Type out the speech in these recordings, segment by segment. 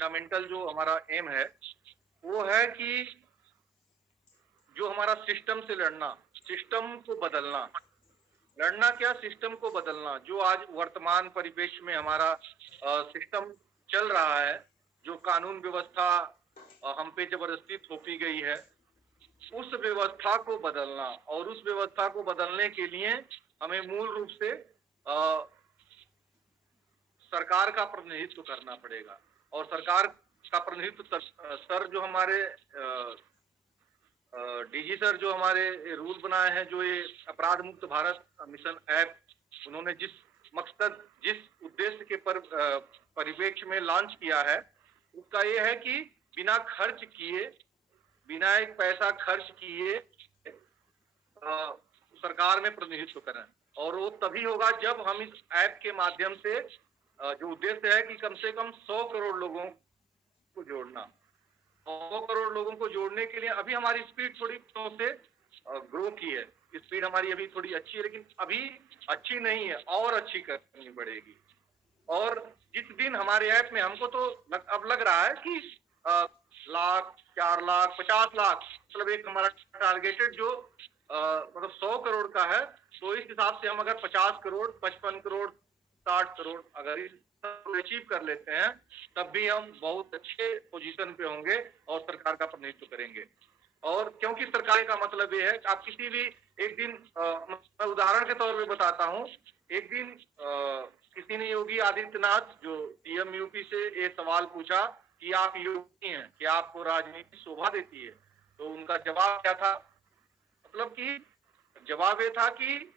Fundamental जो हमारा M है वो है कि जो हमारा सिस्टम से लड़ना, सिस्टम को बदलना, लड़ना क्या, सिस्टम को बदलना। जो आज वर्तमान परिवेश में हमारा सिस्टम चल रहा है, जो कानून व्यवस्था हम पे जबरदस्ती थोपी गई है, उस व्यवस्था को बदलना। और उस व्यवस्था को बदलने के लिए हमें मूल रूप से सरकार का प्रतिनिधित्व करना पड़ेगा। और सरकार का प्रतिनिधित्व सर जो हमारे डीजी सर जो हमारे रूल बनाए हैं, जो ये अपराध मुक्त भारत मिशन ऐप उन्होंने जिस मकसद, जिस उद्देश्य के परिवेक्ष में लॉन्च किया है, उसका ये है कि बिना खर्च किए, बिना एक पैसा खर्च किए सरकार में प्रतिनिधित्व करें। और वो तभी होगा जब हम इस ऐप के माध्यम से जो उद्देश्य है कि कम से कम 100 करोड़ लोगों को जोड़ना, 100 करोड़ लोगों को जोड़ने के लिए अभी हमारी स्पीड थोड़ी से ग्रो की है। स्पीड हमारी अभी थोड़ी अच्छी है, लेकिन अभी अच्छी नहीं है, और अच्छी करनी पड़ेगी। और जिस दिन हमारे ऐप में हमको तो अब लग रहा है कि लाख, 4 लाख, 50 लाख, मतलब एक हमारा टारगेटेड जो मतलब 100 करोड़ का है, तो इस हिसाब से हम अगर 50 करोड़, 55 करोड़, 60 करोड़ अगर इस अचीव कर लेते हैं, तब भी हम बहुत अच्छे पोजीशन पे होंगे और सरकार का प्रतिनिधित्व करेंगे। और क्योंकि सरकार का मतलब ये है कि आप किसी भी एक दिन, मैं उदाहरण के तौर पे बताता हूँ, एक दिन किसी ने योगी आदित्यनाथ जो सीएम यूपी से ये सवाल पूछा कि आप योगी हैं, क्या आपको राजनीति शोभा देती है? तो उनका जवाब क्या था? मतलब कि जवाब ये था कि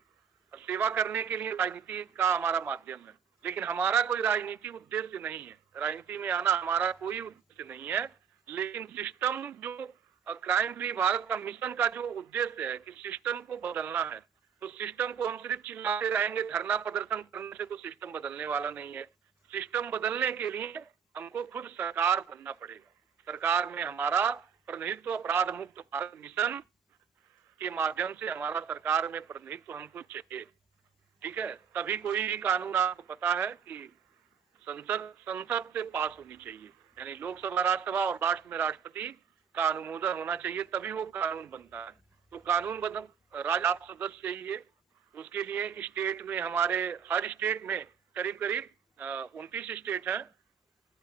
सेवा करने के लिए राजनीति का हमारा माध्यम है, लेकिन हमारा कोई राजनीति उद्देश्य नहीं है, राजनीति में आना हमारा कोई उद्देश्य नहीं है। लेकिन सिस्टम जो क्राइम फ्री भारत का मिशन का जो उद्देश्य है कि सिस्टम को बदलना है, तो सिस्टम को हम सिर्फ चिल्लाते रहेंगे, धरना प्रदर्शन करने से तो सिस्टम बदलने वाला नहीं है। सिस्टम बदलने के लिए हमको खुद सरकार बनना पड़ेगा। सरकार में हमारा प्रतिनिधित्व अपराध मुक्त भारत मिशन के माध्यम से हमारा सरकार में प्रतिनिधित्व हमको चाहिए, ठीक है। तभी कोई भी कानून, आपको पता है कि संसद से पास होनी चाहिए, यानी लोकसभा, राज्यसभा और राष्ट्र में राष्ट्रपति का अनुमोदन होना चाहिए, तभी वो कानून बनता है। तो कानून बन राज्य सदस्य चाहिए। उसके लिए स्टेट में, हमारे हर स्टेट में करीब करीब 29 स्टेट हैं,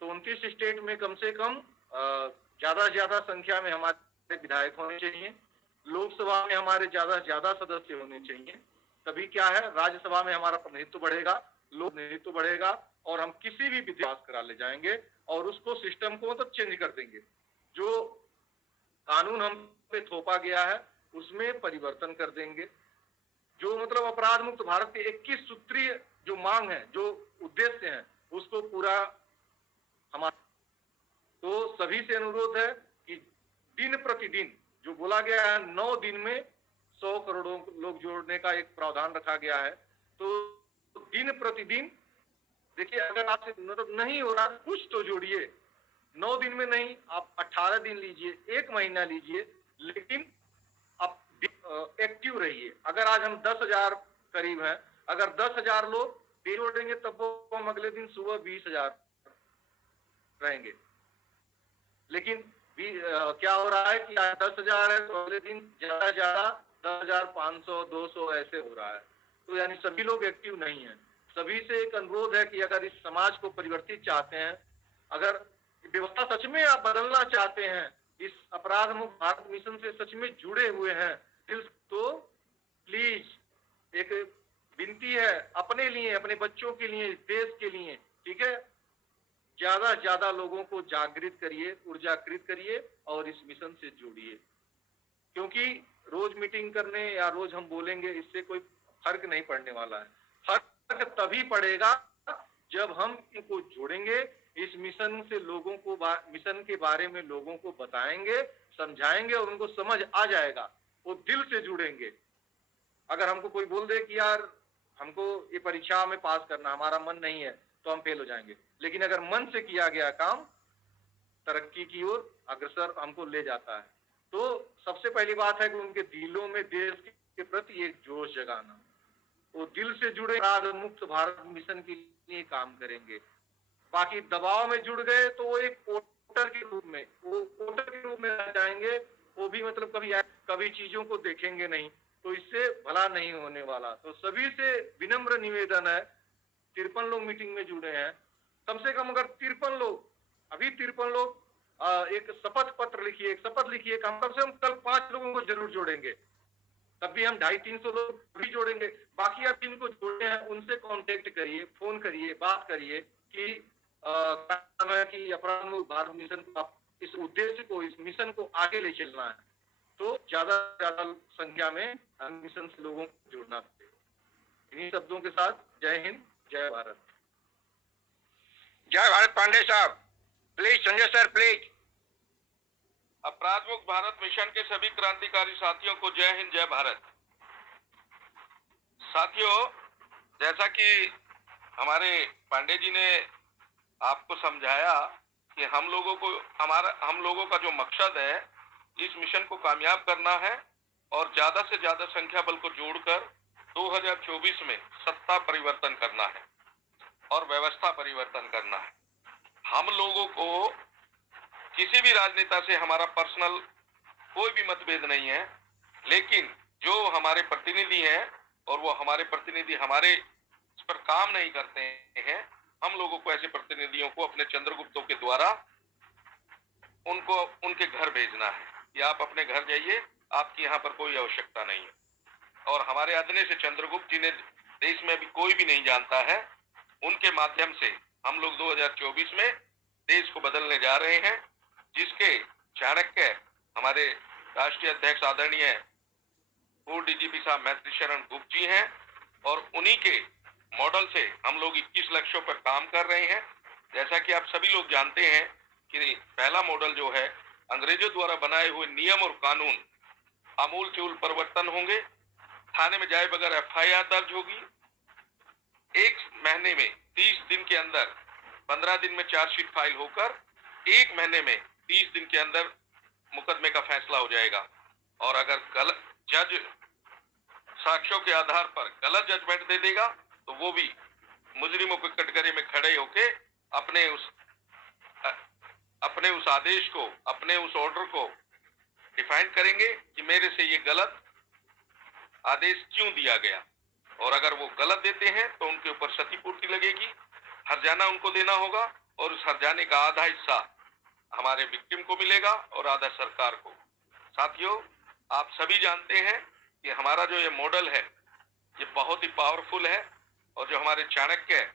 तो 29 स्टेट में कम से कम ज्यादा से ज्यादा संख्या में हमारे विधायक होने चाहिए। लोकसभा में हमारे ज्यादा से ज्यादा सदस्य होने चाहिए, तभी क्या है, राज्यसभा में हमारा प्रतिनिधित्व बढ़ेगा, लोक प्रतिनिधित्व बढ़ेगा, और हम किसी भी विधेयक करा ले जाएंगे और उसको सिस्टम को तो चेंज कर देंगे। जो कानून हम पे थोपा गया है उसमें परिवर्तन कर देंगे। जो मतलब अपराध मुक्त भारत के 21 सूत्रीय जो मांग है, जो उद्देश्य है, उसको पूरा हमारा, तो सभी से अनुरोध है कि दिन प्रतिदिन जो बोला गया है 9 दिन में 100 करोड़ लोग जोड़ने का एक प्रावधान रखा गया है, तो दिन प्रतिदिन देखिए, अगर आपसे मतलब नहीं हो रहा कुछ तो जोड़िए। 9 दिन में नहीं, आप 18 दिन लीजिए, 1 महीना लीजिए, लेकिन आप एक्टिव रहिए। अगर आज हम 10,000 करीब हैं, अगर 10,000 लोग जोड़ेंगे तब वो हम अगले दिन सुबह 20,000 रहेंगे। लेकिन क्या हो रहा है कि 10,000 है तो अगले दिन ज्यादा ज्यादा 10,500, 200 ऐसे हो रहा है। तो यानी सभी लोग एक्टिव नहीं है। सभी से एक अनुरोध है कि अगर इस समाज को परिवर्तित चाहते हैं, अगर व्यवस्था सच में आप बदलना चाहते हैं, इस अपराध मुक्त भारत मिशन से सच में जुड़े हुए हैं दिल, तो प्लीज एक विनती है, अपने लिए, अपने बच्चों के लिए, देश के लिए, ठीक है, ज्यादा ज्यादा लोगों को जागृत करिए, ऊर्जाकृत करिए और इस मिशन से जोड़िए। क्योंकि रोज मीटिंग करने या रोज हम बोलेंगे, इससे कोई फर्क नहीं पड़ने वाला है। फर्क तभी पड़ेगा जब हम इनको जोड़ेंगे, इस मिशन से लोगों को, मिशन के बारे में लोगों को बताएंगे, समझाएंगे और उनको समझ आ जाएगा, वो दिल से जुड़ेंगे। अगर हमको कोई बोल दे कि यार हमको ये परीक्षा में पास करना, हमारा मन नहीं है, तो हम फेल हो जाएंगे। लेकिन अगर मन से किया गया काम तरक्की की ओर अग्रसर हमको ले जाता है। तो सबसे पहली बात है कि उनके दिलों में देश के प्रति एक जोश जगाना, वो दिल से जुड़े अपराध मुक्त भारत मिशन के लिए काम करेंगे। बाकी दबाव में जुड़ गए तो वो एक भी मतलब कभी चीजों को देखेंगे नहीं, तो इससे भला नहीं होने वाला। तो सभी से विनम्र निवेदन है, 53 लोग मीटिंग में जुड़े हैं, कम से कम अगर 53 लोग एक शपथ पत्र लिखिए, एक शपथ लिखिए, कम से कम कल 5 लोगों को जरूर जोड़ेंगे, तब भी हम 250-300 लोग भी जोड़ेंगे। बाकी आप जिनको जोड़े हैं उनसे कांटेक्ट करिए, फोन करिए, बात करिए कि कि अपराध मुक्त भारत मिशन को, इस उद्देश्य को, इस मिशन को आगे ले चलना है, तो ज्यादा से ज्यादा संख्या में हम मिशन से लोगों को जोड़ना पड़ेगा। इन्हीं शब्दों के साथ जय हिंद, जय भारत। जय भारत। पांडे साहब प्लीज, संजय सर प्लीज। अपराध मुक्त भारत मिशन के सभी क्रांतिकारी साथियों को जय हिंद, जय भारत। साथियों, जैसा कि हमारे पांडे जी ने आपको समझाया कि हम लोगों का जो मकसद है इस मिशन को कामयाब करना है और ज्यादा से ज्यादा संख्या बल को जोड़कर 2024 में सत्ता परिवर्तन करना है और व्यवस्था परिवर्तन करना है। हम लोगों को किसी भी राजनेता से हमारा पर्सनल कोई भी मतभेद नहीं है, लेकिन जो हमारे प्रतिनिधि हैं और वो हमारे प्रतिनिधि हमारे इस पर काम नहीं करते हैं, हम लोगों को ऐसे प्रतिनिधियों को अपने चंद्रगुप्तों के द्वारा उनको उनके घर भेजना है कि आप अपने घर जाइए, आपकी यहाँ पर कोई आवश्यकता नहीं है। और हमारे आदरणीय से चंद्रगुप्त जिन्हें देश में अभी कोई भी नहीं जानता है, उनके माध्यम से हम लोग 2024 में देश को बदलने जा रहे हैं, जिसके चाणक्य हमारे राष्ट्रीय अध्यक्ष आदरणीय पूर्व डीजीपी साहब मैत्री शरण गुप्त जी हैं और उन्हीं के मॉडल से हम लोग 21 लक्ष्यों पर काम कर रहे हैं। जैसा कि आप सभी लोग जानते हैं कि पहला मॉडल जो है, अंग्रेजों द्वारा बनाए हुए नियम और कानून आमूल चूल परिवर्तन होंगे, थाने में जाए बगैर एफआईआर दर्ज होगी, 1 महीने में 30 दिन के अंदर 15 दिन में चार्जशीट फाइल होकर 1 महीने में 30 दिन के अंदर मुकदमे का फैसला हो जाएगा। और अगर गलत जज साक्ष्यों के आधार पर गलत जजमेंट दे देगा तो वो भी मुजरिमों के कटघरे में खड़े होके अपने उस आदेश को, अपने उस ऑर्डर को डिफाइन करेंगे कि मेरे से ये गलत आदेश क्यों दिया गया। और अगर वो गलत देते हैं तो उनके ऊपर क्षतिपूर्ति लगेगी, हर्जाना उनको देना होगा और उस हर्जाने का आधा हिस्सा हमारे विक्टिम को मिलेगा और आधा सरकार को। साथियों, आप सभी जानते हैं कि हमारा जो ये मॉडल है ये बहुत ही पावरफुल है और जो हमारे चाणक्य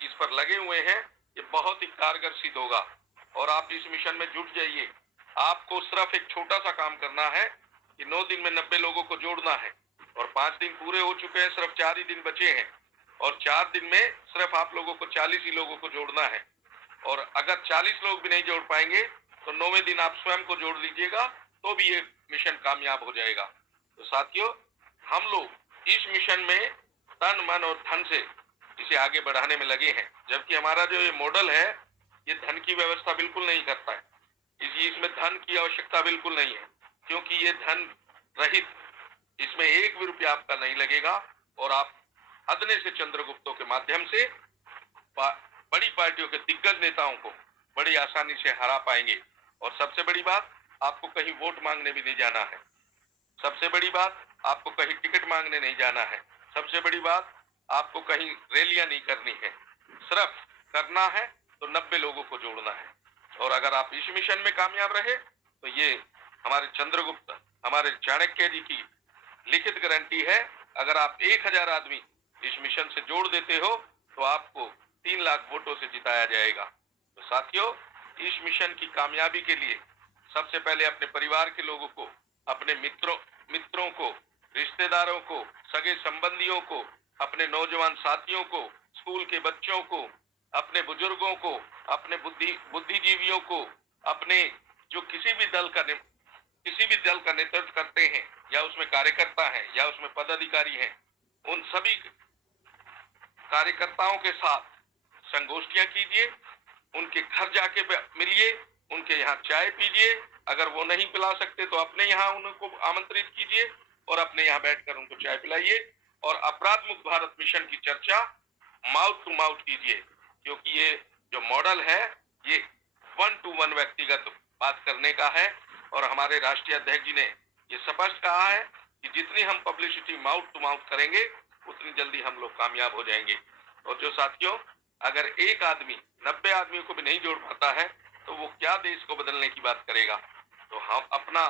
इस पर लगे हुए हैं ये बहुत ही कारगर सिद्ध होगा। और आप इस मिशन में जुट जाइए। आपको सिर्फ एक छोटा सा काम करना है कि 9 दिन में 90 लोगों को जोड़ना है और 5 दिन पूरे हो चुके हैं, सिर्फ 4 ही दिन बचे हैं और 4 दिन में सिर्फ आप लोगों को 40 ही लोगों को जोड़ना है। और अगर 40 लोग भी नहीं जोड़ पाएंगे तो 9वें दिन आप स्वयं को जोड़ लीजिएगा, तो भी ये मिशन कामयाब हो जाएगा। तो साथियों, हम लोग इस मिशन में तन मन और धन से इसे आगे बढ़ाने में लगे हैं, जबकि हमारा जो ये मॉडल है ये धन की व्यवस्था बिल्कुल नहीं करता है। इसमें धन की आवश्यकता बिल्कुल नहीं है, क्योंकि ये धन रहित, इसमें 1 भी रुपया आपका नहीं लगेगा और आप अदने से चंद्रगुप्तों के माध्यम से बड़ी पार्टियों के दिग्गज नेताओं को बड़ी आसानी से हरा पाएंगे। और सबसे बड़ी बात, आपको कहीं वोट मांगने भी नहीं जाना है। सबसे बड़ी बात, आपको कहीं टिकट मांगने नहीं जाना है। सबसे बड़ी बात, आपको कहीं रैलियां नहीं करनी है। सिर्फ करना है तो 90 लोगों को जोड़ना है। और अगर आप इस मिशन में कामयाब रहे तो ये हमारे चंद्रगुप्त, हमारे चाणक्य जी की लिखित गारंटी है। अगर आप 1000 आदमी इस मिशन से जोड़ देते हो तो आपको 3 लाख वोटों से जिताया जाएगा। तो साथियों, इस मिशन की कामयाबी के लिए सबसे पहले अपने परिवार के लोगों को, अपने मित्रों को, रिश्तेदारों को, सगे संबंधियों को, अपने नौजवान साथियों को, स्कूल के बच्चों को, अपने बुजुर्गों को, अपने बुद्धिजीवियों को, अपने जो किसी भी दल का नेतृत्व करते हैं या उसमें कार्यकर्ता हैं या उसमें पदाधिकारी हैं, उन सभी कार्यकर्ताओं के साथ संगोष्ठियां कीजिए, उनके घर जाके मिलिए, उनके यहाँ चाय पीजिए। अगर वो नहीं पिला सकते तो अपने यहाँ उनको आमंत्रित कीजिए और अपने यहाँ बैठकर उनको चाय पिलाइए और अपराध मुक्त भारत मिशन की चर्चा माउथ टू माउथ कीजिए, क्योंकि ये जो मॉडल है ये 1 to 1 व्यक्तिगत बात करने का है। और हमारे राष्ट्रीय अध्यक्ष जी ने ये स्पष्ट कहा है कि जितनी हम पब्लिसिटी माउथ टू माउथ करेंगे उतनी जल्दी हम लोग कामयाब हो जाएंगे। और जो साथियों, अगर एक आदमी 90 आदमियों को भी नहीं जोड़ पाता है तो वो क्या देश को बदलने की बात करेगा। तो हम अपना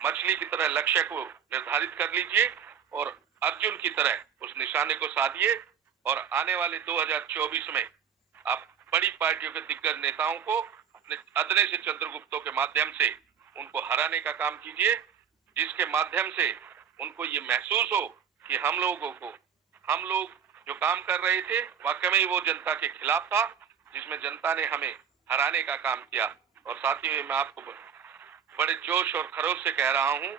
मछली की तरह लक्ष्य को निर्धारित कर लीजिए और अर्जुन की तरह उस निशाने को साधिए और आने वाले 2024 में आप बड़ी पार्टियों के दिग्गज नेताओं को अपने अदने से चंद्रगुप्तों के माध्यम से उनको हराने का काम कीजिए, जिसके माध्यम से उनको ये महसूस हो कि हम लोग जो काम कर रहे थे वाकई में वो जनता के खिलाफ था, जिसमें जनता ने हमें हराने का काम किया। और साथियों, मैं आपको बड़े जोश और खरोश से कह रहा हूं,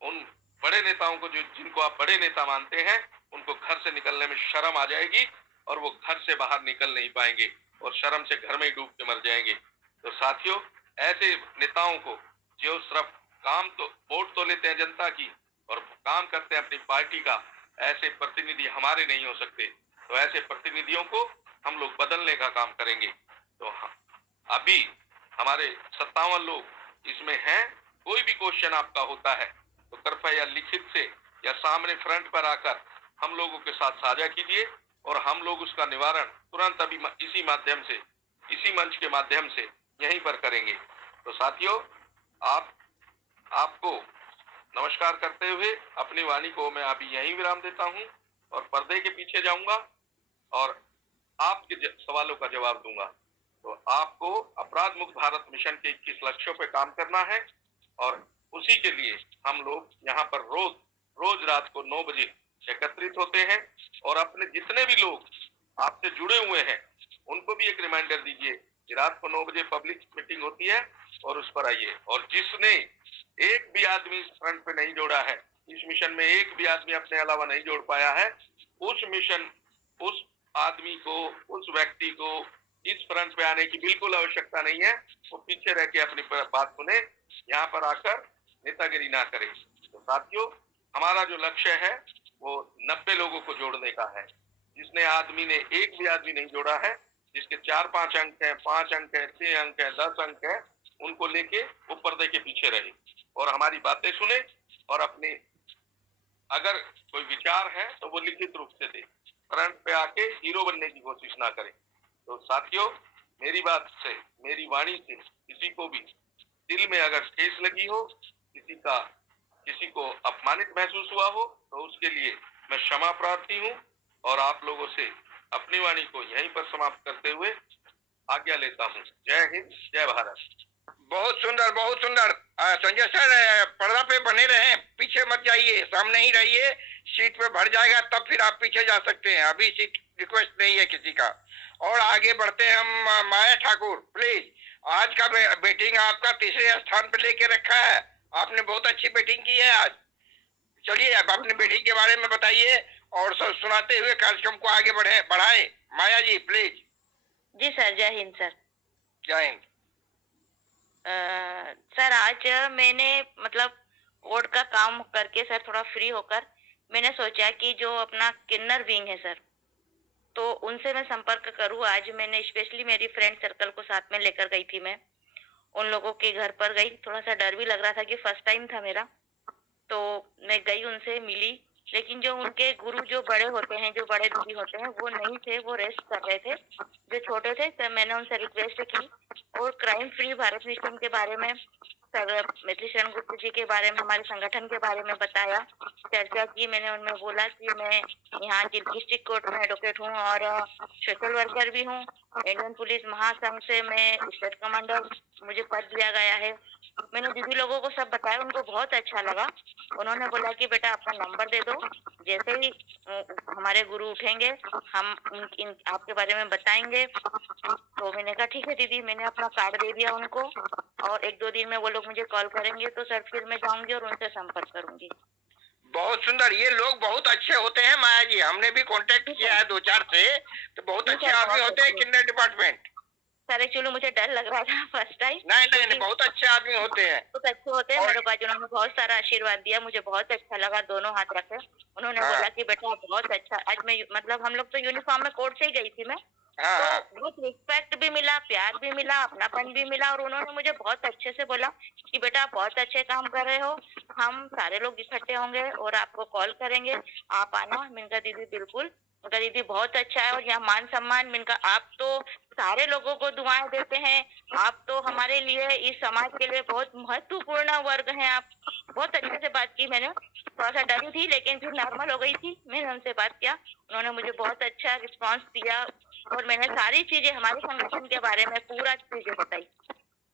उन बड़े नेताओं को जिनको आप बड़े नेता मानते हैं, उनको घर से निकलने में शर्म आ जाएगी और वो घर से बाहर निकल नहीं पाएंगे और शर्म से घर में ही डूब के मर जाएंगे। तो साथियों, ऐसे नेताओं को जो सिर्फ काम तो वोट तो लेते हैं जनता की और काम करते हैं अपनी पार्टी का, ऐसे प्रतिनिधि हमारे नहीं हो सकते। तो ऐसे प्रतिनिधियों को हम लोग बदलने का काम करेंगे। तो अभी हमारे 57 लोग इसमें हैं। कोई भी क्वेश्चन आपका होता है तो कृपया लिखित से या सामने फ्रंट पर आकर हम लोगों के साथ साझा कीजिए और हम लोग उसका निवारण तुरंत अभी इसी माध्यम से, इसी मंच के माध्यम से यहीं पर करेंगे। तो साथियों, आपको नमस्कार करते हुए अपनी वाणी को मैं अभी यहीं विराम देता हूं और पर्दे के पीछे जाऊंगा और आपके सवालों का जवाब दूंगा। तो आपको अपराध मुक्त भारत मिशन के 21 लक्ष्यों पे काम करना है और उसी के लिए हम लोग यहाँ पर रोज रात को 9 बजे एकत्रित होते हैं और अपने जितने भी लोग आपसे जुड़े हुए हैं उनको भी एक रिमाइंडर दीजिए कि रात को 9 बजे पब्लिक मीटिंग होती है और उस पर आइए। और जिसने एक भी आदमी इस फ्रंट पे नहीं जोड़ा है, इस मिशन में एक भी आदमी अपने अलावा नहीं जोड़ पाया है, उस आदमी को, उस व्यक्ति को इस फ्रंट पे आने की बिल्कुल आवश्यकता नहीं है। वो पीछे रह के अपनी बात सुने, यहाँ पर आकर नेतागिरी ना करे। तो साथियों, हमारा जो लक्ष्य है वो 90 लोगों को जोड़ने का है। जिसने आदमी ने एक भी आदमी नहीं जोड़ा है, जिसके 4-5 अंक है, 5 अंक है, 6 अंक है, 10 अंक है, उनको लेके वो पर्दे के पीछे रहे और हमारी बातें सुने और अपने अगर कोई विचार है तो वो लिखित रूप से दे, फ्रंट पे आके हीरो बनने की कोशिश ना करें। तो साथियों, मेरी बात से, मेरी वाणी से किसी को भी दिल में अगर ठेस लगी हो, किसी को अपमानित महसूस हुआ हो, तो उसके लिए मैं क्षमा प्रार्थी हूँ और आप लोगों से अपनी वाणी को यहीं पर समाप्त करते हुए आज्ञा लेता हूँ। जय हिंद, जय भारत। बहुत सुंदर, बहुत सुंदर। संजय सर, पर्दा पे बने रहें, पीछे मत जाइए, सामने ही रहिए। सीट पे भर जाएगा तब फिर आप पीछे जा सकते हैं, अभी सीट रिक्वेस्ट नहीं है किसी का। और आगे बढ़ते हैं हम। माया ठाकुर, प्लीज। आज का बैटिंग आपका तीसरे स्थान पे लेके रखा है, आपने बहुत अच्छी बैटिंग की है आज। चलिए अब अपनी बैटिंग के बारे में बताइए और सुनाते हुए कार्यक्रम को आगे बढ़ाएं। माया जी, प्लीज। जी सर, जय हिंद सर। जय हिंद। सर, आज मैंने मतलब कोर्ट का काम करके सर थोड़ा फ्री होकर मैंने सोचा कि जो अपना किन्नर विंग है सर, तो उनसे मैं संपर्क करूं। आज मैंने स्पेशली मेरी फ्रेंड सर्कल को साथ में लेकर गई थी। मैं उन लोगों के घर पर गई, थोड़ा सा डर भी लग रहा था कि फर्स्ट टाइम था मेरा, तो मैं गई, उनसे मिली। लेकिन जो उनके गुरु जो बड़े होते हैं, जो बड़े दीदी होते हैं, वो नहीं थे, वो रेस्ट कर रहे थे। जो छोटे थे तो मैंने उनसे रिक्वेस्ट की और क्राइम फ्री भारत मिशन के बारे में, सर मैथिली शरण गुप्त जी के बारे में, हमारे संगठन के बारे में बताया, चर्चा की। मैंने उनमें बोला कि मैं यहाँ डिस्ट्रिक्ट कोर्ट में एडवोकेट हूँ और सोशल वर्कर भी हूँ। इंडियन पुलिस महासंघ से मैं स्टेट कमांडर, मुझे पद दिया गया है। मैंने दीदी लोगों को सब बताया, उनको बहुत अच्छा लगा। उन्होंने बोला कि बेटा अपना नंबर दे दो, जैसे ही हमारे गुरु उठेंगे हम आपके बारे में बताएंगे। तो मैंने कहा ठीक है दीदी। मैंने अपना कार्ड दे दिया उनको और 1-2 दिन में वो लोग मुझे कॉल करेंगे, तो सर फिर मैं जाऊंगी और उनसे संपर्क करूंगी। बहुत सुंदर, ये लोग बहुत अच्छे होते हैं माया जी, हमने भी कांटेक्ट किया है 2-4 से, तो बहुत अच्छे आदमी होते हैं किन्नर डिपार्टमेंट। सर एक्चुअली मुझे डर लग रहा था फर्स्ट टाइम। नहीं, बहुत अच्छे आदमी होते हैं, बहुत अच्छे होते हैं। मेरे पास उन्होंने बहुत सारा आशीर्वाद दिया, मुझे बहुत अच्छा लगा, दोनों हाथ रखे। उन्होंने बोला कि बेटा बहुत अच्छा। आज मैं मतलब हम लोग तो यूनिफॉर्म में कोर्ट से ही गई थी मैं, हाँ तो हाँ। बहुत रिस्पेक्ट भी मिला, प्यार भी मिला, अपनापन भी मिला, और उन्होंने मुझे बहुत अच्छे से बोला कि बेटा आप बहुत अच्छे काम कर रहे हो, हम सारे लोग इकट्ठे होंगे और आपको कॉल करेंगे, आप आना। मैंने कहा दीदी बिल्कुल। उनका दीदी बहुत अच्छा है, और यहाँ मान सम्मान, मैंने कहा आप तो सारे लोगों को दुआएं देते हैं, आप तो हमारे लिए, इस समाज के लिए बहुत महत्वपूर्ण वर्ग हैं आप। बहुत अच्छे से बात की मैंने, थोड़ा सा डरी थी लेकिन फिर नॉर्मल हो गई थी। मैंने उनसे बात किया, उन्होंने मुझे बहुत अच्छा रिस्पांस दिया, और मैंने सारी चीजें हमारे संगठन के बारे में पूरा चीजें बताई।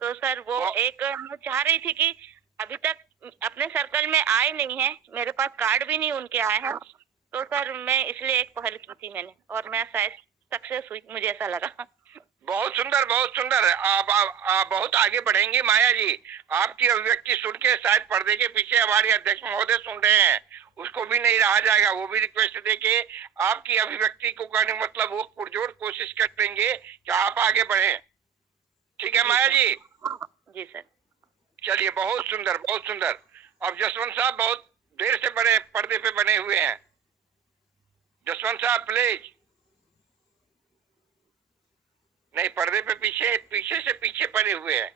तो सर वो बहु- एक मैं चाह रही थी कि अभी तक अपने सर्कल में आए नहीं है, मेरे पास कार्ड भी नहीं उनके आए हैं, तो सर मैं इसलिए एक पहल की थी मैंने, और मैं शायद सक्सेस हुई, मुझे ऐसा लगा। बहुत सुंदर, बहुत सुंदर। आप बहुत आगे बढ़ेंगी माया जी। आपकी अभिव्यक्ति सुन के शायद पर्दे के पीछे हमारे अध्यक्ष महोदय सुन रहे हैं, उसको भी नहीं रहा जाएगा, वो भी रिक्वेस्ट दे के आपकी अभिव्यक्ति को कहने मतलब वो पुरजोर कोशिश करेंगे कि आप आगे बढ़े। ठीक है माया जी? जी सर। चलिए, बहुत सुंदर, बहुत सुंदर। अब जसवंत साहब बहुत देर से बड़े पर्दे पे बने हुए हैं। जसवंत साहब प्लीज। नहीं, पर्दे पे पीछे से पीछे पड़े हुए हैं।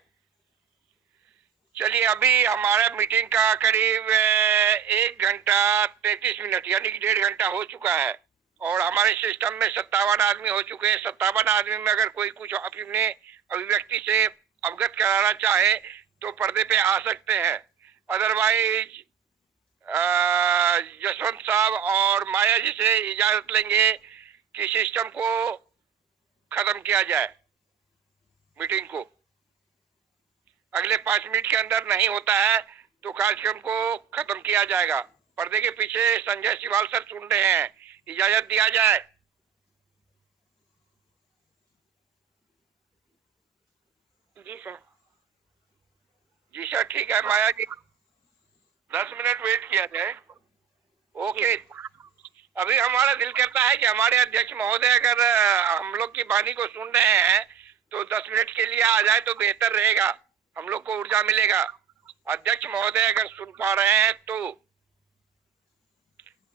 चलिए, अभी हमारा मीटिंग का करीब 1 घंटा 33 मिनट यानी कि 1.5 घंटा हो चुका है, और हमारे सिस्टम में 57 आदमी हो चुके हैं। 57 आदमी में अगर कोई कुछ अपने अभिव्यक्ति से अवगत कराना चाहे तो पर्दे पे आ सकते हैं। अदरवाइज जसवंत साहब और माया जी से इजाजत लेंगे कि सिस्टम को खत्म किया जाए, मीटिंग को। अगले 5 मिनट के अंदर नहीं होता है तो कार्यक्रम को खत्म किया जाएगा। पर्दे के पीछे संजय सिवाल सर सुन रहे हैं, इजाजत दिया जाए। जी सर। जी सर, ठीक है माया जी। 10 मिनट वेट किया जाए। ओके। अभी हमारा दिल करता है कि हमारे अध्यक्ष महोदय अगर हम लोग की वाणी को सुन रहे हैं तो 10 मिनट के लिए आ जाए तो बेहतर रहेगा, हम लोग को ऊर्जा मिलेगा। अध्यक्ष महोदय अगर सुन पा रहे हैं तो।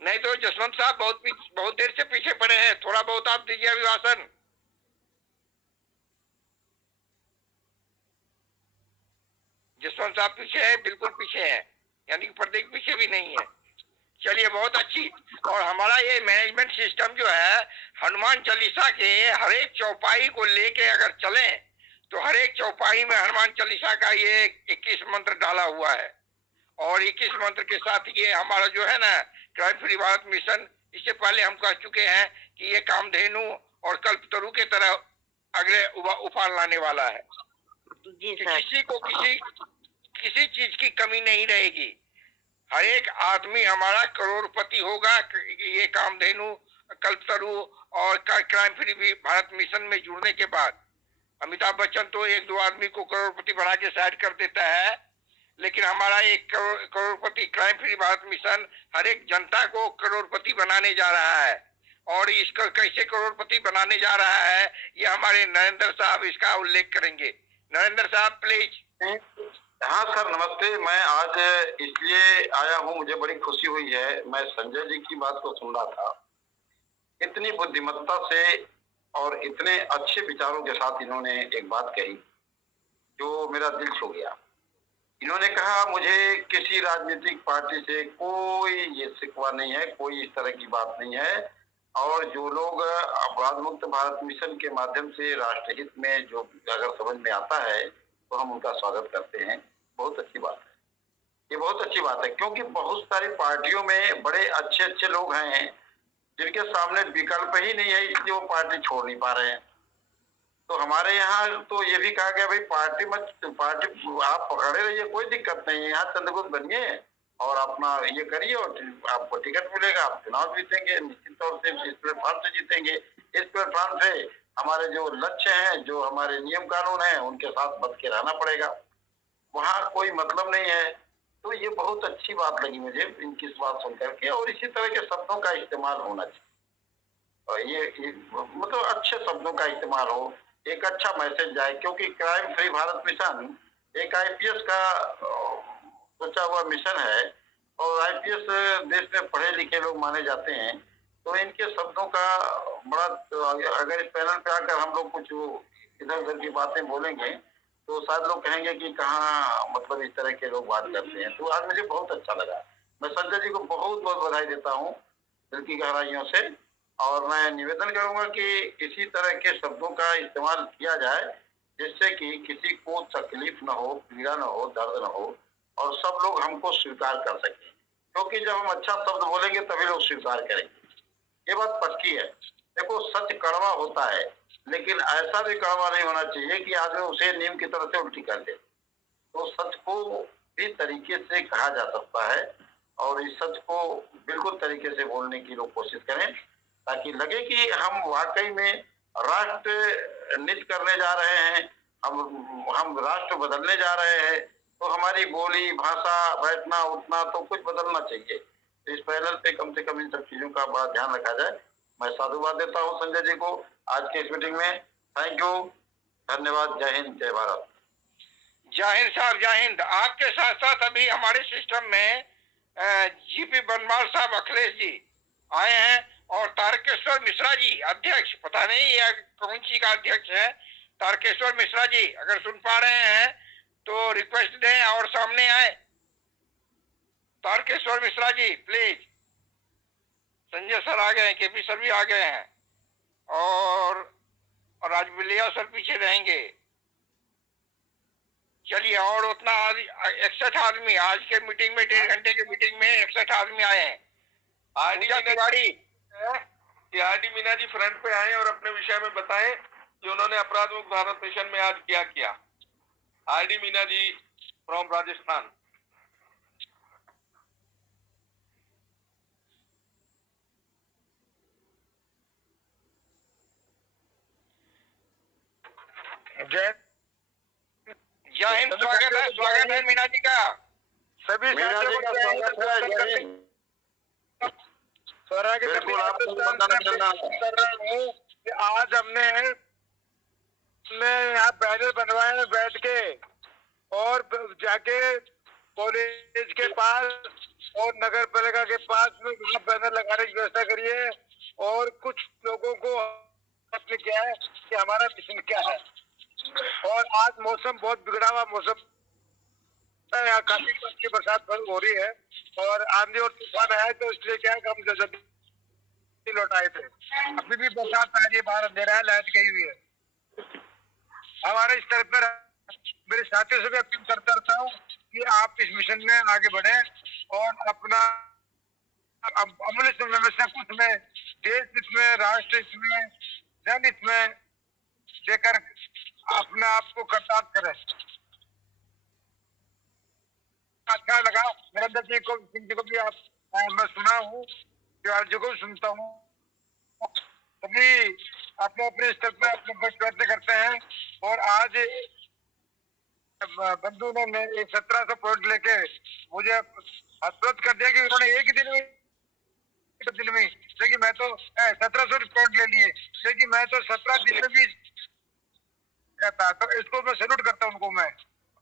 नहीं तो जसवंत साहब बहुत देर से पीछे पड़े हैं, थोड़ा बहुत आप दीजिए अभिभाषण। जसवंत साहब पीछे है, बिल्कुल पीछे है, यानी कि पर्दे के पीछे भी नहीं है। चलिए, बहुत अच्छी। और हमारा ये मैनेजमेंट सिस्टम जो है, हनुमान चालीसा के हर एक चौपाई को लेके अगर चले तो हर एक चौपाई में हनुमान चालीसा का ये 21 मंत्र डाला हुआ है, और 21 मंत्र के साथ ये हमारा जो है ना क्राइम फ्री भारत मिशन, इससे पहले हम कह चुके हैं कि ये कामधेनु और कल्पतरु के तरह अगले उफान लाने वाला है। जी कि सर। किसी को किसी चीज की कमी नहीं रहेगी। हर एक आदमी हमारा करोड़पति होगा। ये कामधेनु, कल्पतरु और क्राइम फ्री भारत मिशन में जुड़ने के बाद। अमिताभ बच्चन तो 1-2 आदमी को करोड़पति बना के साइड कर देता है, लेकिन हमारा एक करोड़पति क्राइम फ्री भारत मिशन हर एक जनता को करोड़पति बनाने जा रहा है। और इसको कैसे करोड़पति बनाने जा रहा है ये हमारे नरेंद्र साहब इसका उल्लेख करेंगे। नरेंद्र साहब प्लीज। हाँ सर, नमस्ते। मैं आज इसलिए आया हूँ, मुझे बड़ी खुशी हुई है। मैं संजय जी की बात को सुन रहा था, इतनी बुद्धिमत्ता से और इतने अच्छे विचारों के साथ इन्होंने एक बात कही जो मेरा दिल छू गया। इन्होंने कहा मुझे किसी राजनीतिक पार्टी से कोई ये शिकवा नहीं है, कोई इस तरह की बात नहीं है, और जो लोग अपराध मुक्त भारत मिशन के माध्यम से राष्ट्रहित में जो अगर समझ में आता है तो हम उनका स्वागत करते हैं। बहुत अच्छी बात है, ये बहुत अच्छी बात है, क्योंकि बहुत सारी पार्टियों में बड़े अच्छे अच्छे लोग हैं जिनके सामने विकल्प ही नहीं है, इसलिए वो पार्टी छोड़ नहीं पा रहे हैं। तो हमारे यहाँ तो ये भी कहा गया भाई पार्टी आप पकड़े रहिए, कोई दिक्कत नहीं है, यहाँ चंद्रगुप्त बनिए और अपना ये करिए और आपको टिकट मिलेगा, आप चुनाव जीतेंगे, निश्चित तौर से इस प्लेटफॉर्म से जीतेंगे। इस प्लेटफॉर्म से हमारे जो लक्ष्य हैं, जो हमारे नियम कानून हैं, उनके साथ बच के रहना पड़ेगा, वहाँ कोई मतलब नहीं है। तो ये बहुत अच्छी बात लगी मुझे इनकी बात सुन करके, और इसी तरह के शब्दों का इस्तेमाल होना चाहिए, और ये मतलब अच्छे शब्दों का इस्तेमाल हो, एक अच्छा मैसेज जाए, क्योंकि क्राइम फ्री भारत मिशन एक आईपीएस का सोचा हुआ मिशन है, और आईपीएस देश में पढ़े लिखे लोग माने जाते हैं। तो इनके शब्दों का बड़ा, अगर इस पैनल पे आकर हम लोग कुछ इधर उधर की बातें बोलेंगे तो शायद लोग कहेंगे कि कहाँ मतलब इस तरह के लोग बात करते हैं। तो आज मुझे बहुत अच्छा लगा। मैं संजय जी को बहुत बहुत बधाई देता हूँ दिल की गहराइयों से, और मैं निवेदन करूंगा कि इसी तरह के शब्दों का इस्तेमाल किया जाए जिससे कि किसी को तकलीफ न हो, पीड़ा न हो, दर्द न हो, और सब लोग हमको स्वीकार कर सकें, क्योंकि जब हम अच्छा शब्द बोलेंगे तभी लोग स्वीकार करेंगे। ये बात पक्की है। देखो, सच कड़वा होता है, लेकिन ऐसा भी कड़वा नहीं होना चाहिए कि आदमी उसे नीम की तरह से उल्टी कर दे। तो सच को भी तरीके से कहा जा सकता है, और इस सच को बिल्कुल तरीके से बोलने की लोग कोशिश करें, ताकि लगे कि हम वाकई में राष्ट्र नित करने जा रहे हैं, हम राष्ट्र बदलने जा रहे हैं। तो हमारी बोली, भाषा, बैठना उठना तो कुछ बदलना चाहिए। तो इस पैनल पे कम से कम इन सब चीजों का बड़ा ध्यान रखा जाए। मैं साधुवाद देता हूँ संजय जी को आज के इस मीटिंग में। थैंक यू, धन्यवाद। जय हिंद, जय भारत। जय हिंद साहब, जय हिंद। आपके साथ साथ अभी हमारे सिस्टम में जीपी बनवाल साहब अखिलेश जी आए हैं, और तारकेश्वर मिश्रा जी अध्यक्ष, पता नहीं यह कौन सी का अध्यक्ष है। तारकेश्वर मिश्रा जी अगर सुन पा रहे हैं तो रिक्वेस्ट दें और सामने आए। तारकेश्वर मिश्रा जी प्लीज। संजय सर आ गए हैं, केपी सर भी आ गए हैं, और राजबिलिया सर पीछे रहेंगे। चलिए, और उतना 61 आदमी आज के मीटिंग में, 1.5 घंटे के मीटिंग में 61 आदमी आए हैं। आरडी मीना जी फ्रंट पे आए और अपने विषय में बताएं कि उन्होंने अपराध मुक्त भारत मिशन में आज क्या किया। RD Meena ji from Rajasthan. जय हिंद, स्वागत है मीना जी का। सभी साथियों का स्वागत है। जय हिंद। बिल्कुल आपको बताना कर रहा हूँ कि आज हमने यहाँ बैनर बनवाए हैं बैठ के, और जाके कॉलेज के पास और नगर पालिका के पास में बैनर लगाने की व्यवस्था करिए, और कुछ लोगों को आपने क्या है कि हमारा मिशन क्या है। और आज मौसम बहुत बिगड़ा हुआ मौसम, यहाँ काफी अच्छी बरसात हो रही है और आंधी और तूफान है, तो इसलिए क्या है कि हम जल्दी लौट आए थे। अभी भी बरसात आ रही है, बाहर अंधेरा है, लाइट गई हुई है। हमारे स्तर पर मेरे साथियों से भी अपील करता रहता हूँ कि आप इस मिशन में आगे बढ़े और अपना अमूल्य समय से कुछ में देश हित में, राष्ट्र हित में, जनहित में देकर अपने आप को कर्तव्य करें। अच्छा लगा नरेंद्र जी को, सिंह जी को भी आप मैं सुना हूँ, शिवाजी जी को भी सुनता हूँ। सभी अपने अपने स्तर पर अपने प्रयत्न करते हैं, और आज बंधु ने 1700 पॉइंट लेके मुझे आश्वस्त कर दिया कि उन्होंने एक ही दिन में लेकिन मैं तो 1700 पॉइंट ले लिए, लेकिन मैं तो 17 दिन में भी था। तो इसको मैं सैल्यूट करता हूँ उनको। मैं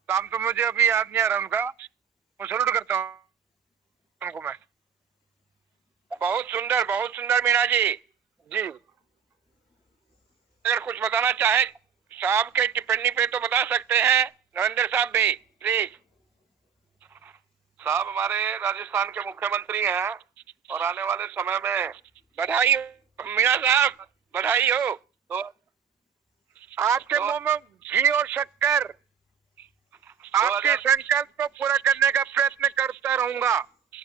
काम तो मुझे अभी याद नहीं आ रहा उनका, मैं सैल्यूट करता हूँ उनको मैं। बहुत सुंदर मीना जी। जी, अगर कुछ बताना चाहे साहब के टिप्पणी पे तो बता सकते हैं, नरेंद्र साहब भी प्लीज। साहब हमारे राजस्थान के मुख्यमंत्री हैं और आने वाले समय में बधाई हो मीना साहब, बधाई हो। तो आपके मुंह में घी और शक्कर, आपके संकल्प को पूरा करने का प्रयत्न करता रहूंगा,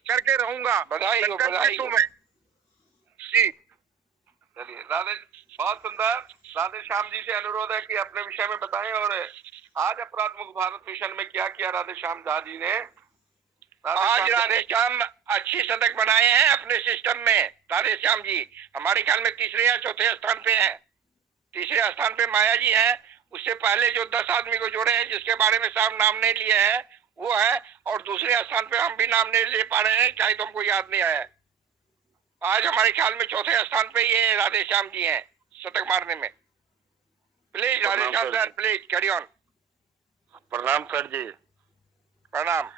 करके रहूंगा। बधाई हो, बधाई हो। जी चलिए, बहुत सुंदर। राधे श्याम जी से अनुरोध है कि अपने विषय में बताएं, और आज अपराध मुक्त भारत मिशन में क्या किया राधे श्याम झा जी ने। आज राधे श्याम अच्छी शतक बनाए हैं अपने सिस्टम में। राधे श्याम जी हमारे ख्याल में तीसरे या चौथे स्थान पे हैं। तीसरे स्थान पे माया जी हैं। उससे पहले जो 10 आदमी को जोड़े हैं, जिसके बारे में साहब नाम नहीं लिए हैं, वो है। और दूसरे स्थान पे हम भी नाम नहीं ले पा रहे हैं, क्या तो हमको याद नहीं आया। आज हमारे ख्याल में चौथे स्थान पे ये राधे श्याम जी हैं शतक मारने में। Please Radhe Shyam sir, please carry on. प्रणाम सर जी। प्रणाम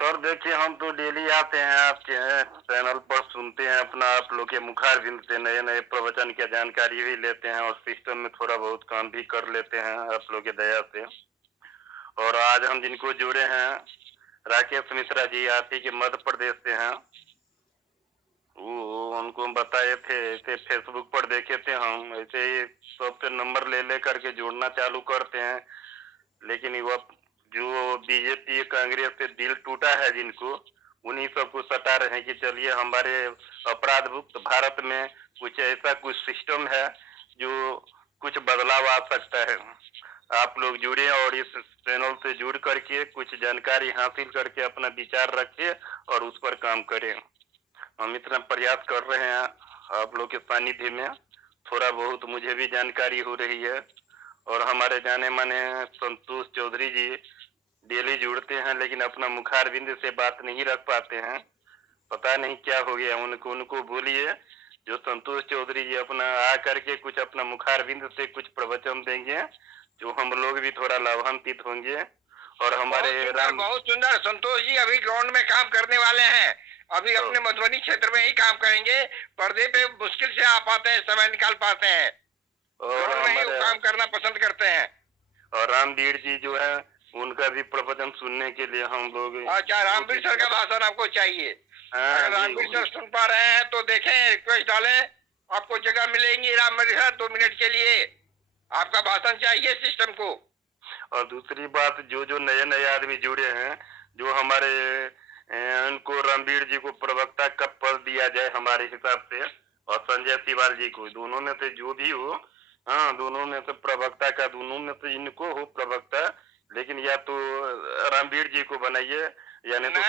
सर देखिए, हम तो डेली आते हैं आपके चैनल पर, सुनते हैं अपना आप लोग के मुखारबिंद से नए नए प्रवचन की जानकारी भी लेते हैं और सिस्टम में थोड़ा बहुत काम भी कर लेते हैं आप लोग की दया से। और आज हम जिनको जुड़े हैं, राकेश मिश्रा जी आप ही के मध्य प्रदेश से हैं। वो उनको बताए थे, ऐसे फेसबुक पर देखे थे हम, ऐसे ही सबसे नंबर ले ले करके जोड़ना चालू करते हैं, लेकिन वो जो बीजेपी कांग्रेस से दिल टूटा है जिनको, उन्हीं सबको सता रहे हैं कि चलिए हमारे अपराध मुक्त भारत में कुछ ऐसा कुछ सिस्टम है जो कुछ बदलाव आ सकता है। आप लोग जुड़े और इस चैनल से जुड़ करके कुछ जानकारी हासिल करके अपना विचार रखें और उस पर काम करें। हम इतना प्रयास कर रहे हैं आप लोग के सानिध्य में, थोड़ा बहुत मुझे भी जानकारी हो रही है। और हमारे जाने माने संतोष चौधरी जी डेली जुड़ते हैं, लेकिन अपना मुखारबिंद से बात नहीं रख पाते हैं, पता नहीं क्या हो गया उनको बोलिए जो संतोष चौधरी जी अपना आ करके कुछ अपना मुखारबिंद से कुछ प्रवचन देंगे, जो हम लोग भी थोड़ा लाभान्वित होंगे। और हमारे बहुत सुंदर संतोष जी अभी ग्राउंड में काम करने वाले हैं, अभी अपने मधुबनी क्षेत्र में ही काम करेंगे। पर्दे पे मुश्किल से आ पाते हैं, समय निकाल पाते हैं, और हमारे काम करना पसंद करते हैं। और रामवीर जी जो है उनका भी प्रवचन सुनने के लिए हम लोग। अच्छा, रामवीर सर का भाषण आपको चाहिए? अगर रामवीर सर सुन पा रहे हैं तो देखें, रिक्वेस्ट डालें, आपको जगह मिलेंगी। रामवीर सर 2 मिनट के लिए आपका भाषण चाहिए सिस्टम को। और दूसरी बात, जो नए आदमी जुड़े हैं, जो हमारे उनको रामवीर जी को प्रवक्ता का पद दिया जाए हमारे हिसाब से, और संजय सिवाल जी को, दोनों में से जो भी हो, हाँ दोनों में से प्रवक्ता का, दोनों में से इनको हो प्रवक्ता, लेकिन या तो रामवीर जी को बनाइए या नहीं तो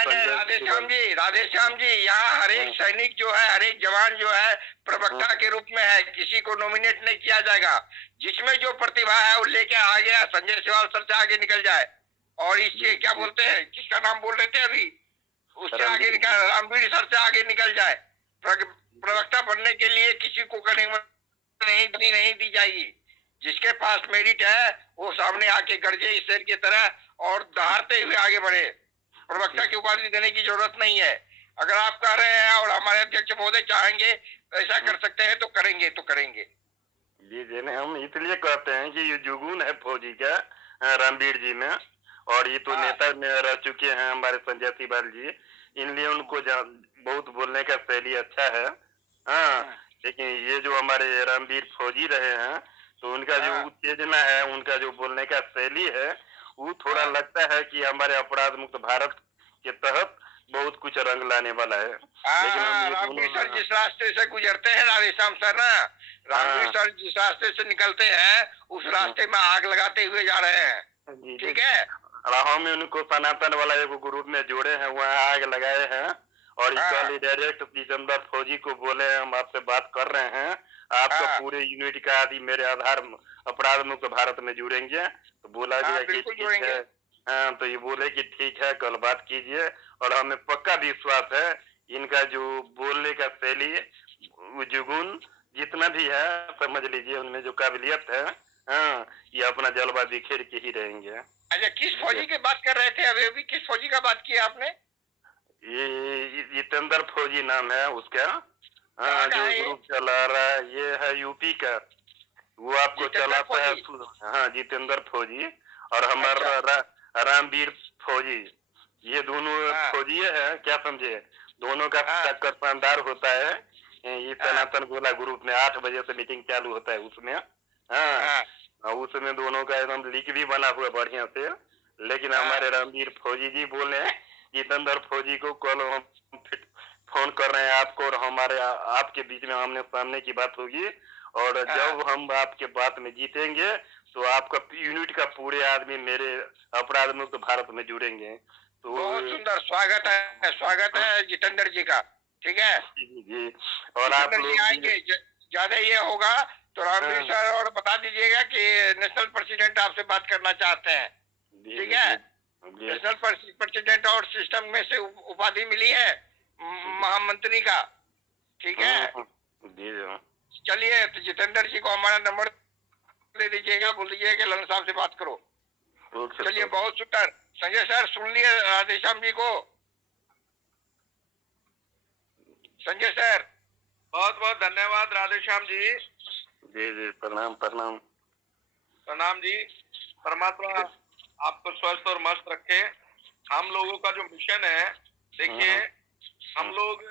राधेश्याम जी, यहाँ हर एक सैनिक जो है, हर एक जवान जो है प्रवक्ता के रूप में है, किसी को नॉमिनेट नहीं किया जाएगा। जिसमें जो प्रतिभा है वो लेके आ गया, संजय सिवाल सर से आगे निकल जाए, और इसके क्या बोलते हैं, किसका नाम बोल रहे थे अभी, उससे आगे निकल, रामवीर सर से आगे निकल जाए। प्रवक्ता बनने के लिए किसी को नहीं दी जाएगी। जिसके पास मेरिट है वो सामने आके गरजे इस शेर की तरह और दहाड़ते हुए आगे बढ़े। प्रवक्ता की उपाधि देने की जरूरत नहीं है। अगर आप कह रहे हैं और हमारे अध्यक्ष महोदय चाहेंगे ऐसा कर सकते हैं तो करेंगे। जी नहीं, हम इसलिए कहते हैं कि ये जुगून है फौजी का रामवीर जी में, और ये तो नेता में रह चुके हैं हमारे संजय सिवाल जी, इनलिए उनको बहुत बोलने का शैली अच्छा है। हाँ, लेकिन ये जो हमारे रामवीर फौजी रहे हैं तो उनका जो उत्तेजना है, उनका जो बोलने का शैली है, वो थोड़ा लगता है कि हमारे अपराध मुक्त भारत के तहत बहुत कुछ रंग लाने वाला है। लेकिन रामवीर सर जिस रास्ते से गुजरते हैं राधेश्याम सर ना, रामवीर सर जिस रास्ते से निकलते हैं उस रास्ते में आग लगाते हुए जा रहे हैं। ठीक है, हम उनको सनातन वाला एक ग्रुप में जोड़े हैं, वहाँ आग लगाए हैं, और कल डायरेक्ट जितेंद्र फौजी को बोले हम आपसे बात कर रहे हैं, आपका पूरे यूनिट का आदि मेरे आधार अपराध मुक्त भारत में जुड़ेंगे। तो बोला गया कि ठीक है, हाँ, तो ये बोले कि ठीक है कल बात कीजिए, और हमें पक्का विश्वास है इनका जो बोलने का शैली, जुगुन जितना भी है, समझ लीजिए उनमें जो काबिलियत है, हाँ, ये अपना जलवा बिखेर के ही रहेंगे। अच्छा, किस फौजी की बात कर रहे थे अभी किस फौजी का बात किया आपने? ये जितेंद्र फौजी नाम है उसका, हाँ, जो ग्रुप चला रहा है, ये है यूपी का, वो आपको चलाता है। हाँ, जितेंद्र फौजी और हमारा रामवीर फौजी, ये दोनों फौजी है, क्या समझे, दोनों का टक्कर शानदार होता है। ये सनातन गोला ग्रुप में 8 बजे से मीटिंग चालू होता है उसमें। हाँ, उसमें दोनों का एकदम लिंक भी बना हुआ बढ़िया से। लेकिन हमारे रामवीर फौजी जी बोले जितेंद्र फौजी को कल हम फोन कर रहे हैं आपको, और हमारे आपके बीच में आमने सामने की बात होगी, और जब हम आपके बात में जीतेंगे तो आपका यूनिट का पूरे आदमी मेरे अपराध मुक्त भारत में जुड़ेंगे। तो बहुत सुंदर स्वागत है जितेंद्र जी का। ठीक है जी, और आप लोग आएंगे, ज्यादा ये होगा तो रामवीर सर और बता दीजिएगा कि नेशनल प्रेसिडेंट आपसे बात करना चाहते हैं। ठीक है, नेशनल प्रेसिडेंट और सिस्टम में से उपाधि मिली है महामंत्री का। ठीक है, चलिए तो जितेंद्र जी को हमारा नंबर दे दीजिएगा, बोल दीजिएगा कि लन साहब से बात करो। चलिए, बहुत सुंदर। संजय सर सुन लिए राधेश्याम जी को? संजय सर। बहुत बहुत धन्यवाद राधेश्याम जी। जी जी, प्रणाम प्रणाम। प्रणाम जी। परमात्मा आपको स्वस्थ और मस्त रखे। हम लोगों का जो मिशन है, देखिए हम लोग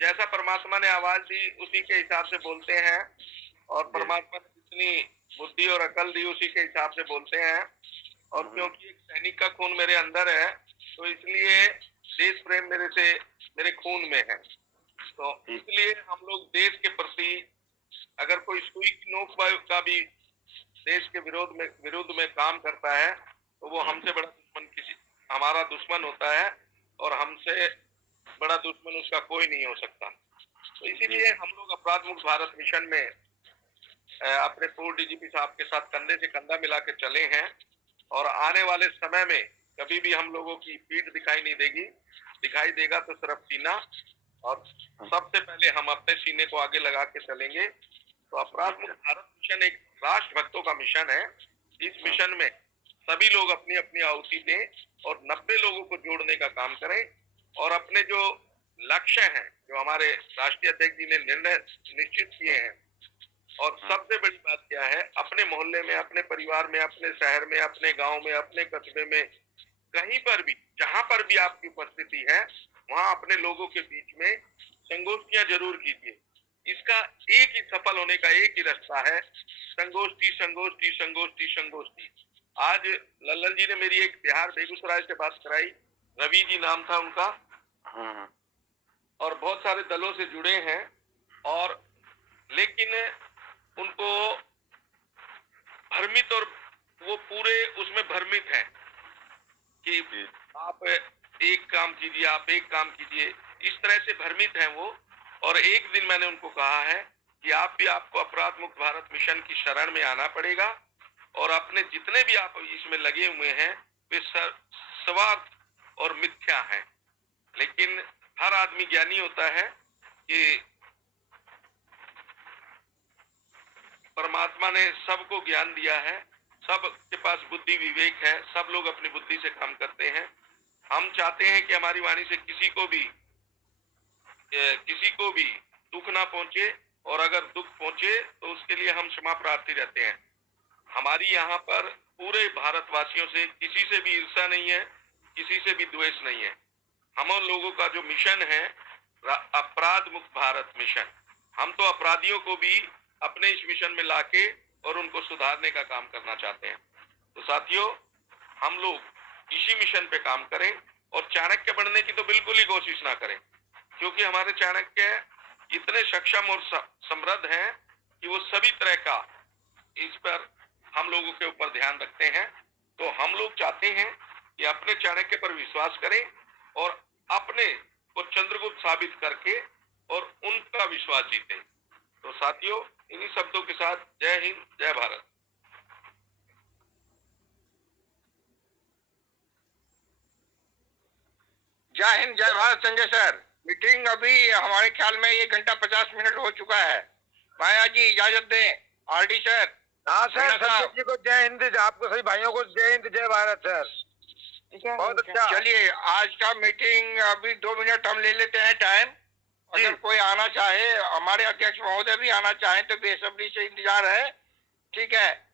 जैसा परमात्मा ने आवाज दी उसी के हिसाब से बोलते हैं, और परमात्मा ने जितनी बुद्धि और अकल दी उसी के हिसाब से बोलते हैं। और क्योंकि एक सैनिक का खून मेरे अंदर है, तो इसलिए देश प्रेम मेरे खून में है। तो इसलिए हम लोग देश के प्रति अगर कोई सुई की नोक का भी देश के विरुद्ध में काम करता है, तो वो हमसे बड़ा दुश्मन हमारा दुश्मन होता है, और हमसे बड़ा दुश्मन उसका कोई नहीं हो सकता। तो इसीलिए हम लोग अपराध मुक्त भारत मिशन में अपने पूर्व डीजीपी साहब के साथ कंधे से कंधा मिला के चले हैं, और आने वाले समय में कभी भी हम लोगों की पीठ दिखाई नहीं देगी। दिखाई देगा तो सिर्फ सीना, और सबसे पहले हम अपने सीने को आगे लगा के चलेंगे। तो अपराध मुक्त भारत मिशन एक राष्ट्र भक्तों का मिशन है। इस मिशन में सभी लोग अपनी अपनी आहुति दें और 90 लोगों को जोड़ने का काम करें, और अपने जो लक्ष्य हैं, जो हमारे राष्ट्रीय अध्यक्ष जी ने निर्णय निश्चित किए हैं, और सबसे बड़ी बात क्या है, अपने मोहल्ले में, अपने परिवार में, अपने शहर में, अपने गांव में, अपने कस्बे में, कहीं पर भी जहां पर भी आपकी उपस्थिति है, वहां अपने लोगों के बीच में संगोष्ठियां जरूर कीजिए। इसका एक ही सफल होने का एक ही रास्ता है, संगोष्ठी संगोष्ठी संगोष्ठी संगोष्ठी। आज लल्लन जी ने मेरी एक बिहार बेगूसराय से बात कराई, रवि जी नाम था उनका, और बहुत सारे दलों से जुड़े हैं, और लेकिन उनको भ्रमित, और वो पूरे उसमें भ्रमित हैं कि आप एक काम कीजिए, आप एक काम कीजिए, इस तरह से भ्रमित हैं वो। और एक दिन मैंने उनको कहा है कि आपको अपराध मुक्त भारत मिशन की शरण में आना पड़ेगा, और अपने जितने भी आप इसमें लगे हुए हैं वे स्वार्थ और मिथ्या हैं। लेकिन हर आदमी ज्ञानी होता है कि परमात्मा ने सबको ज्ञान दिया है, सबके पास बुद्धि विवेक है, सब लोग अपनी बुद्धि से काम करते हैं। हम चाहते हैं कि हमारी वाणी से किसी को भी दुख ना पहुंचे, और अगर दुख पहुंचे तो उसके लिए हम क्षमा प्रार्थी रहते हैं। हमारी यहाँ पर पूरे भारतवासियों से किसी से भी ईर्ष्या नहीं है, किसी से भी द्वेष नहीं है। हम लोगों का जो मिशन है अपराध मुक्त भारत मिशन, हम तो अपराधियों को भी अपने इस मिशन में लाके और उनको सुधारने का काम करना चाहते हैं। तो साथियों, हम लोग इसी मिशन पे काम करें, और चाणक्य बनने की तो बिल्कुल ही कोशिश ना करें, क्योंकि हमारे चाणक्य इतने सक्षम और समृद्ध हैं कि वो सभी तरह का इस पर हम लोगों के ऊपर ध्यान रखते हैं। तो हम लोग चाहते हैं कि अपने चाणक्य पर विश्वास करें और अपने को चंद्रगुप्त साबित करके और उनका विश्वास जीतें। तो साथियों, इन्हीं शब्दों के साथ जय हिंद, जय भारत। जय हिंद, जय भारत। संजय सर, मीटिंग अभी हमारे ख्याल में 1 घंटा 50 मिनट हो चुका है। माया जी इजाजत दें। RD sir. हाँ सर, संजय जी को जय हिंद, आपको सभी भाइयों को जय हिंद, जय भारत सर। बहुत अच्छा। चलिए, आज का मीटिंग अभी 2 मिनट हम ले लेते हैं टाइम। अगर कोई आना चाहे, हमारे अध्यक्ष महोदय भी आना चाहे तो बेसब्री से इंतजार है। ठीक है,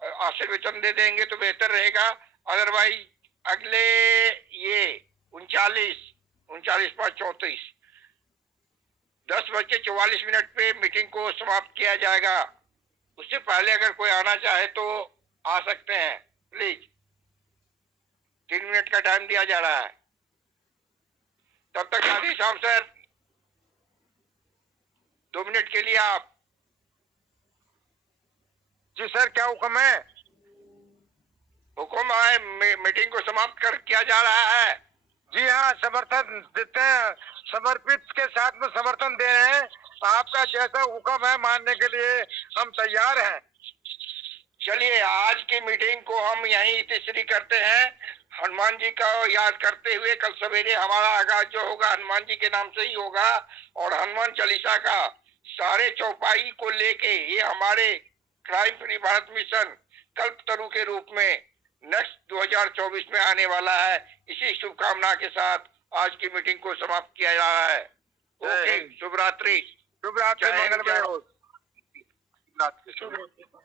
आशीर्वचन दे देंगे तो बेहतर रहेगा। अदरवाइज अगले ये 39:34 10:44 पे मीटिंग को समाप्त किया जाएगा। उससे पहले अगर कोई आना चाहे तो आ सकते हैं, प्लीज। 3 मिनट का टाइम दिया जा रहा है। तब तक राधे श्याम सर, 2 मिनट के लिए आप। जी सर, क्या हुक्म है? हुक्म है, मीटिंग को समाप्त कर किया जा रहा है। जी हाँ, समर्थन देते हैं, समर्पित के साथ में समर्थन दे रहे हैं। आपका जैसा हुक्म है मानने के लिए हम तैयार हैं। चलिए, आज की मीटिंग को हम यहीं तीसरी करते हैं। हनुमान जी का याद करते हुए कल सवेरे हमारा आगाज जो होगा हनुमान जी के नाम से ही होगा, और हनुमान चालीसा का सारे चौपाई को लेके ये हमारे क्राइम फ्री भारत मिशन कल्पतरु के रूप में नेक्स्ट 2024 में आने वाला है। इसी शुभकामना के साथ आज की मीटिंग को समाप्त किया जा रहा है। ओके, शुभ रात्रि। शुभ रात्रि, जय हिंद, मंगलमय जय हो। शुभ रात्रि। शुभ रात्रि।